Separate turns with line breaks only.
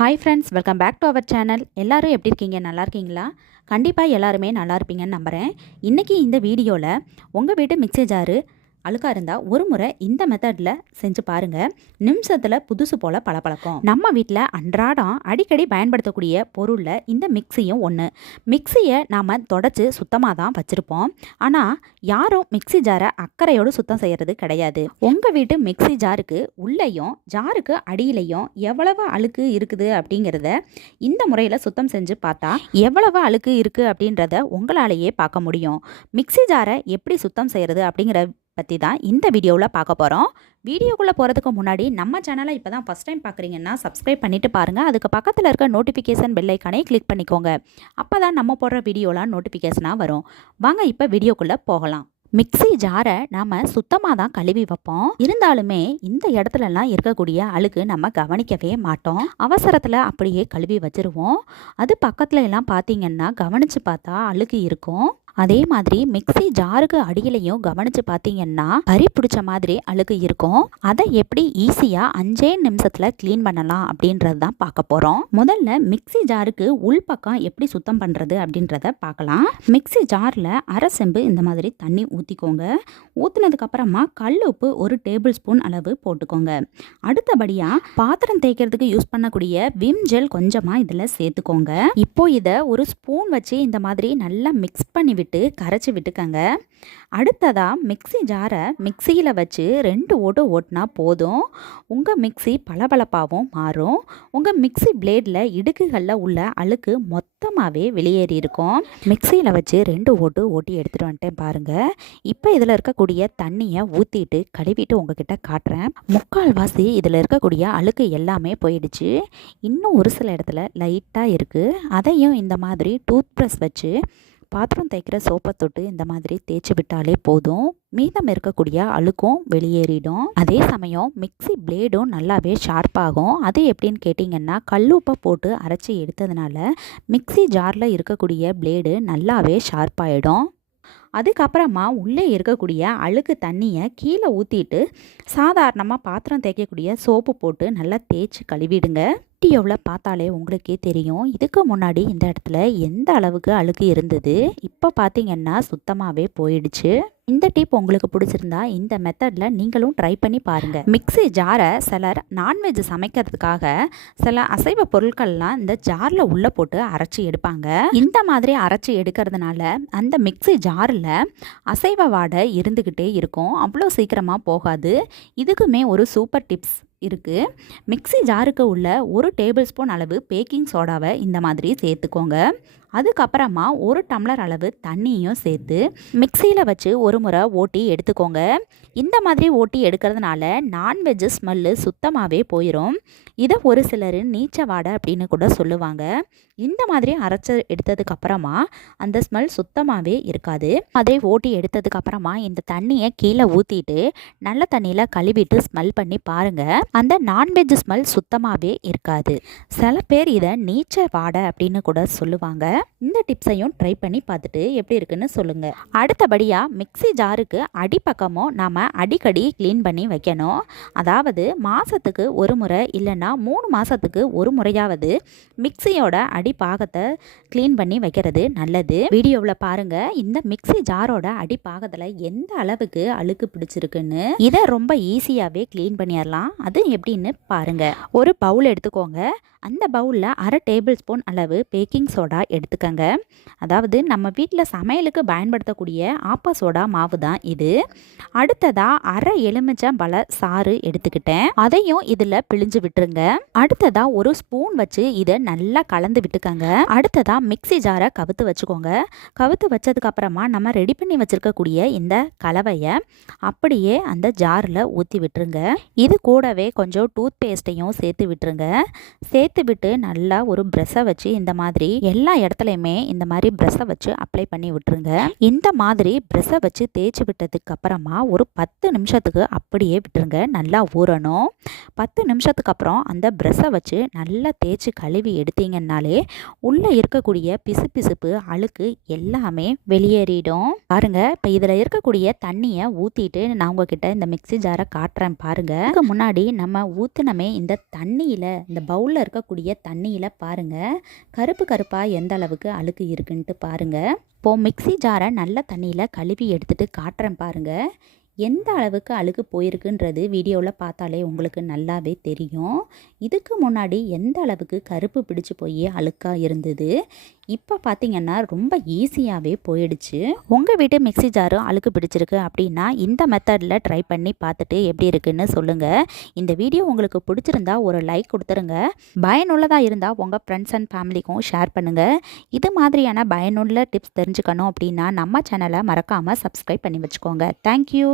hi friends welcome back to our channel எல்லோரும் எப்படி இருக்கீங்க நல்லா இருக்கீங்களா கண்டிப்பாக எல்லாருமே நல்லா இருப்பீங்கன்னு நம்புகிறேன் இன்றைக்கி இந்த வீடியோவில் உங்கள் வீட்டு மிக்சர் ஜாரு அழுக்காக இருந்தால் ஒரு முறை இந்த மெத்தடில் செஞ்சு பாருங்கள் நிமிஷத்தில் புதுசு போல் பளபளக்கும் நம்ம வீட்டில் அன்றாடம் அடிக்கடி பயன்படுத்தக்கூடிய பொருளில் இந்த மிக்சியும் ஒன்று மிக்சியை நாம் தொடச்சி சுத்தமாக தான் வச்சுருப்போம் ஆனால் யாரும் மிக்சி ஜாரை அக்கறையோடு சுத்தம் செய்கிறது கிடையாது உங்கள் வீட்டு மிக்சி ஜாருக்கு உள்ளேயும் ஜாருக்கு அடியிலையும் எவ்வளவு அழுக்கு இருக்குது அப்படிங்கிறத இந்த முறையில் சுத்தம் செஞ்சு பார்த்தா எவ்வளவு அழுக்கு இருக்குது அப்படின்றத உங்களாலேயே பார்க்க முடியும் மிக்சி ஜாரை எப்படி சுத்தம் செய்கிறது அப்படிங்கிற பற்றி தான் இந்த வீடியோவில் பார்க்க போகிறோம் வீடியோக்குள்ளே போகிறதுக்கு முன்னாடி நம்ம சேனலை இப்போ தான் ஃபஸ்ட் டைம் பார்க்குறீங்கன்னா சப்ஸ்கிரைப் பண்ணிவிட்டு பாருங்கள் அதுக்கு பக்கத்தில் இருக்க நோட்டிஃபிகேஷன் பெல்லைக்கானே கிளிக் பண்ணிக்கோங்க அப்போ தான் நம்ம போடுற வீடியோலாம் நோட்டிஃபிகேஷனாக வரும் வாங்க இப்போ வீடியோக்குள்ளே போகலாம் மிக்சி ஜாரை நாம் சுத்தமாக தான் கழுவி வைப்போம் இருந்தாலுமே இந்த இடத்துலலாம் இருக்கக்கூடிய அழுக்கு நம்ம கவனிக்கவே மாட்டோம் அவசரத்தில் அப்படியே கழுவி வச்சுருவோம் அது பக்கத்துல எல்லாம் பார்த்தீங்கன்னா கவனித்து பார்த்தா அழுக்கு இருக்கும் அதே மாதிரி மிக்சி ஜாருக்கு அடியிலையும் கவனித்து பார்த்தீங்கன்னா கறி பிடிச்ச மாதிரி அழுக்கு இருக்கும் அதை எப்படி ஈஸியாக அஞ்சே நிமிஷத்தில் க்ளீன் பண்ணலாம் அப்படின்றது தான் பார்க்க போகிறோம் முதல்ல மிக்சி ஜாருக்கு உள் பக்கம் எப்படி சுத்தம் பண்ணுறது அப்படின்றத பார்க்கலாம் மிக்சி ஜாரில் அரை செம்பு இந்த மாதிரி தண்ணி ஊற்றிக்கோங்க ஊற்றுனதுக்கப்புறமா கல் உப்பு ஒரு டேபிள் ஸ்பூன் அளவு போட்டுக்கோங்க அடுத்தபடியாக பாத்திரம் தேய்க்கிறதுக்கு யூஸ் பண்ணக்கூடிய விம் ஜெல் கொஞ்சமாக இதில் சேர்த்துக்கோங்க இப்போ இதை ஒரு ஸ்பூன் வச்சு இந்த மாதிரி நல்லா மிக்ஸ் பண்ணி விட்டு விட்டு கரைச்சி விட்டுக்கங்க அடுத்ததாக மிக்சி ஜாரை மிக்சியில் வச்சு ரெண்டு ஓட்டு ஓட்டினா போதும் உங்கள் மிக்சி பளபளப்பாகவும் மாறும் உங்கள் மிக்சி பிளேடில் இடுக்குகளில் உள்ள அழுக்கு மொத்தமாகவே வெளியேறி இருக்கும் மிக்சியில் வச்சு ரெண்டு ஓட்டு ஓட்டி எடுத்துகிட்டு வந்துட்டேன் பாருங்கள் இப்போ இதில் இருக்கக்கூடிய தண்ணியை ஊற்றிட்டு கழுவிட்டு உங்ககிட்ட காட்டுறேன் முக்கால் வாசி இதில் இருக்கக்கூடிய அழுக்கு எல்லாமே போயிடுச்சு இன்னும் ஒரு சில இடத்துல லைட்டாக இருக்குது அதையும் இந்த மாதிரி டூத் ப்ரஷ் வச்சு பாத்திரம் தைக்கிற சோப்பை தொட்டு இந்த மாதிரி தேய்ச்சி விட்டாலே போதும் மீதம் இருக்கக்கூடிய அழுக்கும் வெளியேறிடும் அதே சமயம் மிக்சி பிளேடும் நல்லாவே ஷார்ப்பாகும் அது எப்படின்னு கேட்டிங்கன்னா கல்லுப்பை போட்டு அரைச்சி எடுத்ததுனால மிக்சி ஜாரில் இருக்கக்கூடிய பிளேடு நல்லாவே ஷார்ப்பாயிடும் அதுக்கப்புறமா உள்ளே இருக்கக்கூடிய அழுக்கு தண்ணியை கீழே ஊற்றிட்டு சாதாரணமாக பாத்திரம் தேய்க்கக்கூடிய சோப்பு போட்டு நல்லா தேய்ச்சி கழுவிடுங்க எவ்வளோ பார்த்தாலே உங்களுக்கே தெரியும் இதுக்கு முன்னாடி இந்த இடத்துல எந்த அளவுக்கு அழுக்கு இருந்தது இப்போ பார்த்தீங்கன்னா சுத்தமாகவே போயிடுச்சு இந்த டிப் உங்களுக்கு பிடிச்சிருந்தா இந்த மெத்தடில் நீங்களும் ட்ரை பண்ணி பாருங்கள் மிக்சி ஜாரை சிலர் நான்வெஜ் சமைக்கிறதுக்காக சில அசைவ பொருட்கள்லாம் இந்த ஜாரில் உள்ளே போட்டு அரைச்சி எடுப்பாங்க இந்த மாதிரி அரைச்சி எடுக்கிறதுனால அந்த மிக்சி ஜாரில் அசைவ வாடை இருந்துக்கிட்டே இருக்கும் அவ்வளோ சீக்கிரமாக போகாது இதுக்குமே ஒரு சூப்பர் டிப்ஸ் இருக்குது மிக்சி ஜாருக்கு உள்ள ஒரு டேபிள் ஸ்பூன் அளவு பேக்கிங் சோடாவை இந்த மாதிரி சேர்த்துக்கோங்க அதுக்கப்புறமா ஒரு டம்ளர் அளவு தண்ணியும் சேர்த்து மிக்சியில் வச்சு ஒரு முறை ஓட்டி எடுத்துக்கோங்க இந்த மாதிரி ஓட்டி எடுக்கிறதுனால நான்வெஜ்ஜு ஸ்மெல்லு சுத்தமாகவே போயிடும் இதை ஒரு சிலர் நீச்ச வாடை அப்படின்னு கூட சொல்லுவாங்க இந்த மாதிரி அரைச்சி எடுத்ததுக்கப்புறமா அந்த ஸ்மெல் சுத்தமாகவே இருக்காது அதே ஓட்டி எடுத்ததுக்கப்புறமா இந்த தண்ணியை கீழே ஊற்றிட்டு நல்ல தண்ணியில் கழுவிட்டு ஸ்மெல் பண்ணி பாருங்கள் அந்த நான்வெஜ் ஸ்மெல் சுத்தமாகவே இருக்காது சில பேர் இதை நீச்ச வாடை அப்படின்னு கூட சொல்லுவாங்க இந்த டிப்ஸையும் ட்ரை பண்ணி பார்த்துட்டு எப்படி இருக்குன்னு சொல்லுங்கள் அடுத்தபடியாக மிக்சி ஜாருக்கு அடிப்பக்கமும் நாம் அடிக்கடி க்ளீன் பண்ணி வைக்கணும் அதாவது மாதத்துக்கு ஒரு முறை இல்லைன்னா மூணு மாதத்துக்கு ஒரு முறையாவது மிக்சியோட அடிப்பாகத்தை க்ளீன் பண்ணி வைக்கிறது நல்லது வீடியோவில் பாருங்கள் இந்த மிக்சி ஜாரோட அடிப்பாகத்தில் எந்த அளவுக்கு அழுக்கு பிடிச்சிருக்குன்னு இதை ரொம்ப ஈஸியாகவே க்ளீன் பண்ணிடலாம் அது எப்படின்னு பாருங்கள் ஒரு பவுல் எடுத்துக்கோங்க அந்த பவுலில் அரை டேபிள் ஸ்பூன் அளவு பேக்கிங் சோடா எடுத்து எடுத்துக்கங்க அதாவது நம்ம வீட்டில் சமையலுக்கு பயன்படுத்தக்கூடிய ஆப்பா சோடா மாவு தான் இது அடுத்ததாக அரை எலுமிச்சம் பல சாறு எடுத்துக்கிட்டேன் அதையும் இதில் பிழிஞ்சு விட்டுருங்க அடுத்ததாக ஒரு ஸ்பூன் வச்சு இதை நல்லா கலந்து விட்டுக்கங்க அடுத்ததாக மிக்சி ஜாரை கவுத்து வச்சுக்கோங்க கவுத்து வச்சதுக்கப்புறமா நம்ம ரெடி பண்ணி வச்சுருக்கக்கூடிய இந்த கலவையை அப்படியே அந்த ஜாரில் ஊற்றி விட்டுருங்க இது கூடவே கொஞ்சம் டூத் பேஸ்ட்டையும் சேர்த்து விட்டுருங்க சேர்த்து விட்டு நல்லா ஒரு ப்ரெஷ்ஷை வச்சு இந்த மாதிரி எல்லா இடத்துல இடத்துலையுமே இந்த மாதிரி ப்ரெஷ்ஷை வச்சு அப்ளை பண்ணி விட்டுருங்க இந்த மாதிரி ப்ரெஷ்ஷை வச்சு தேய்ச்சி விட்டதுக்கு அப்புறமா ஒரு பத்து நிமிஷத்துக்கு அப்படியே விட்டுருங்க நல்லா ஊறணும் பத்து நிமிஷத்துக்கு அப்புறம் அந்த ப்ரெஷ்ஷை வச்சு நல்லா தேய்ச்சி கழுவி எடுத்தீங்கன்னாலே உள்ளே இருக்கக்கூடிய பிசு பிசுப்பு அழுக்கு எல்லாமே வெளியேறிடும் பாருங்கள் இப்போ இதில் இருக்கக்கூடிய தண்ணியை ஊற்றிட்டு நான் உங்ககிட்ட இந்த மிக்சி ஜாரை காட்டுறேன் பாருங்க அதுக்கு முன்னாடி நம்ம ஊற்றினமே இந்த தண்ணியில் இந்த பவுலில் இருக்கக்கூடிய தண்ணியில் பாருங்க கருப்பு கருப்பாக எந்த அளவுக்கு அழுக்கு இருக்குன்ட்டு பாருங்கள் இப்போது மிக்சி ஜாரை நல்ல தண்ணியில் கழுவி எடுத்துகிட்டு காட்டுறேன் பாருங்கள் எந்த அளவுக்கு அழுகு போயிருக்குன்றது வீடியோவில் பார்த்தாலே உங்களுக்கு நல்லாவே தெரியும் இதுக்கு முன்னாடி எந்த அளவுக்கு கருப்பு பிடிச்சு போய் அழுக்காக இருந்தது இப்போ பார்த்தீங்கன்னா ரொம்ப ஈஸியாகவே போயிடுச்சு உங்கள் வீட்டு மிக்சி ஜாரும் அழுக்கு பிடிச்சிருக்கு அப்படின்னா இந்த மெத்தடில் ட்ரை பண்ணி பார்த்துட்டு எப்படி இருக்குன்னு சொல்லுங்கள் இந்த வீடியோ உங்களுக்கு பிடிச்சிருந்தா ஒரு லைக் கொடுத்துருங்க பயனுள்ளதாக இருந்தால் உங்கள் ஃப்ரெண்ட்ஸ் அண்ட் ஃபேமிலிக்கும் ஷேர் பண்ணுங்கள் இது மாதிரியான பயனுள்ள டிப்ஸ் தெரிஞ்சுக்கணும் அப்படின்னா நம்ம சேனலை மறக்காமல் சப்ஸ்கிரைப் பண்ணி வச்சுக்கோங்க தேங்க்யூ